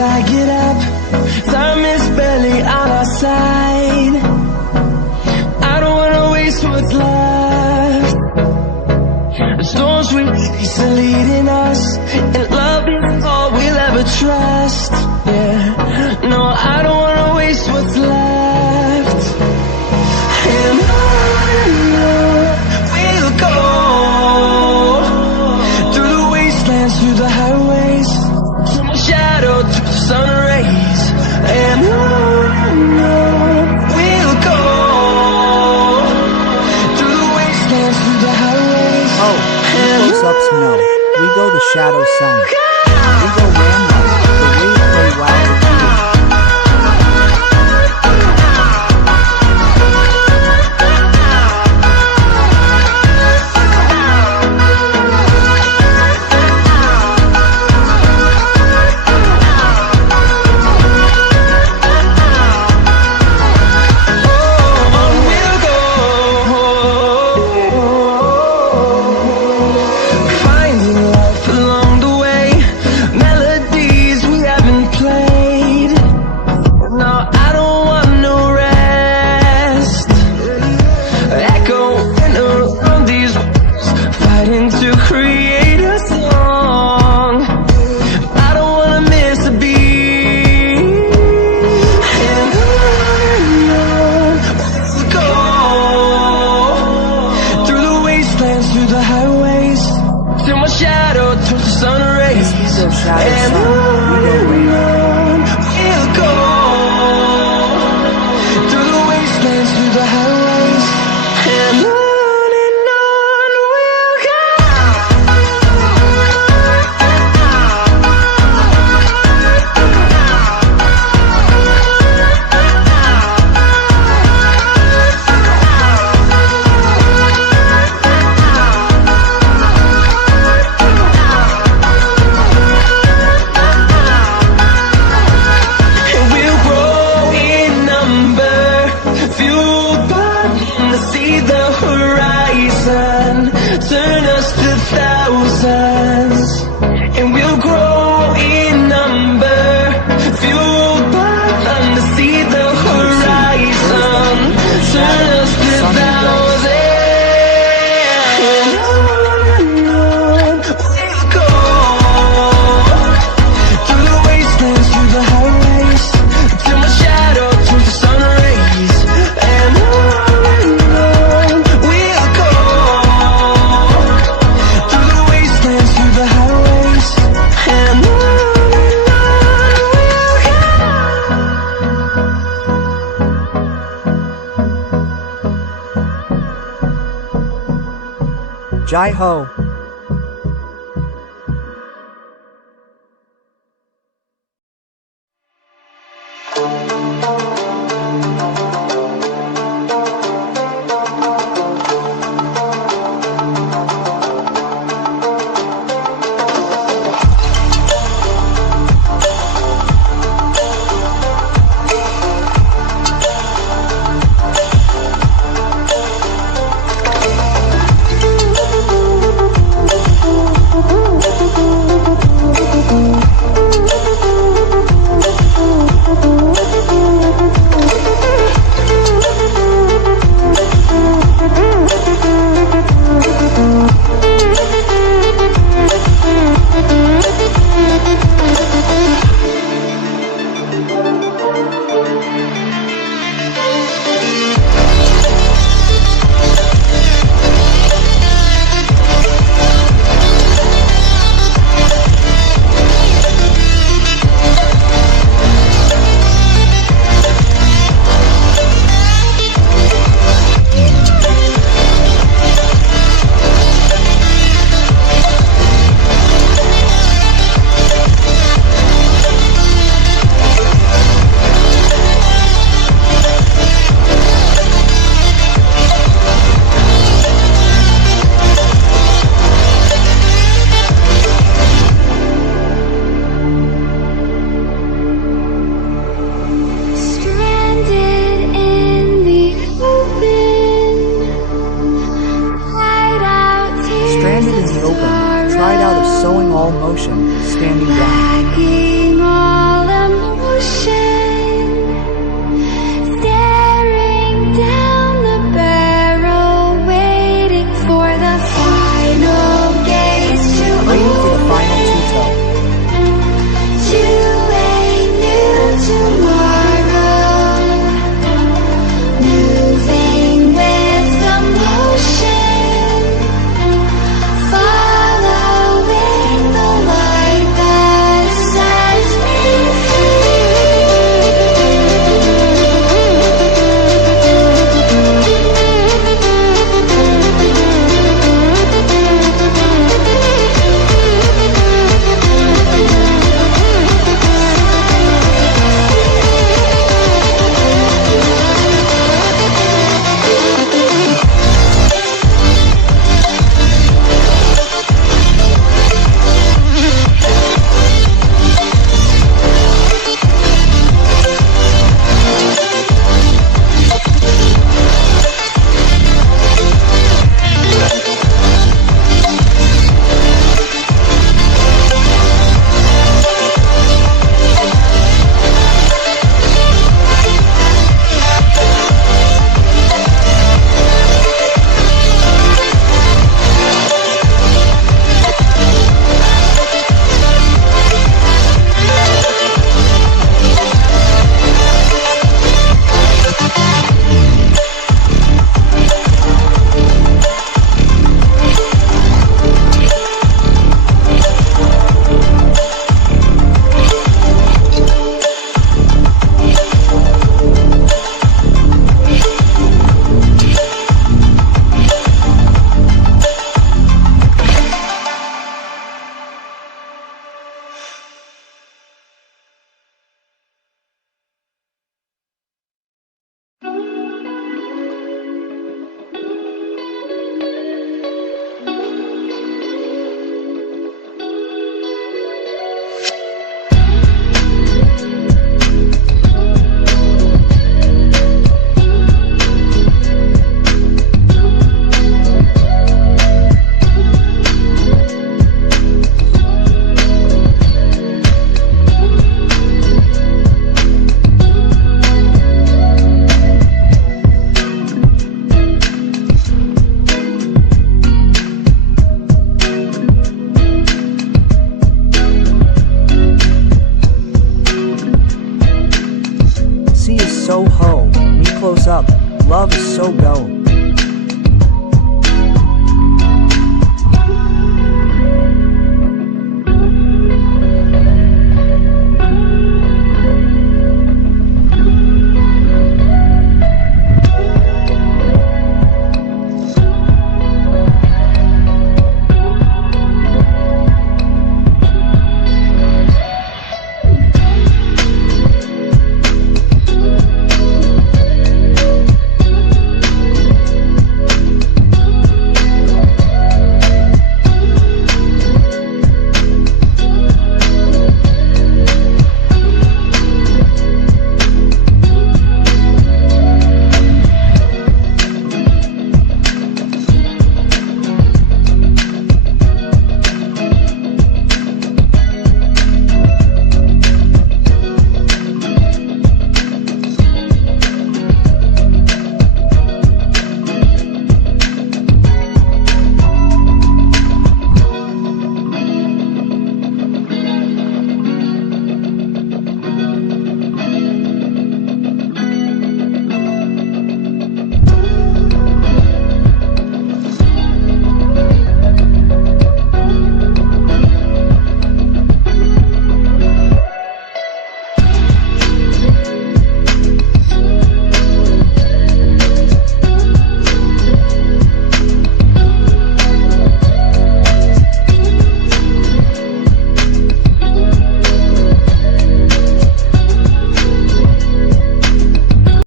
till I get up. Time is barely on our side. I don't wanna waste what's left. The storms we face are leading us, and love is all we'll ever trust. Yeah, no, I don't wanna waste what's left. And on we'll go, through the wastelands, through the highways, from my shadow to the sun rays. And on we'll go, through the wastelands, through the highways. Oh, close-ups no. We go the shadow sun. We go Rambo, the way you play wild with you. Jai Ho. Tried out of sewing all motion, standing down. is so ho, me close up, love is so go.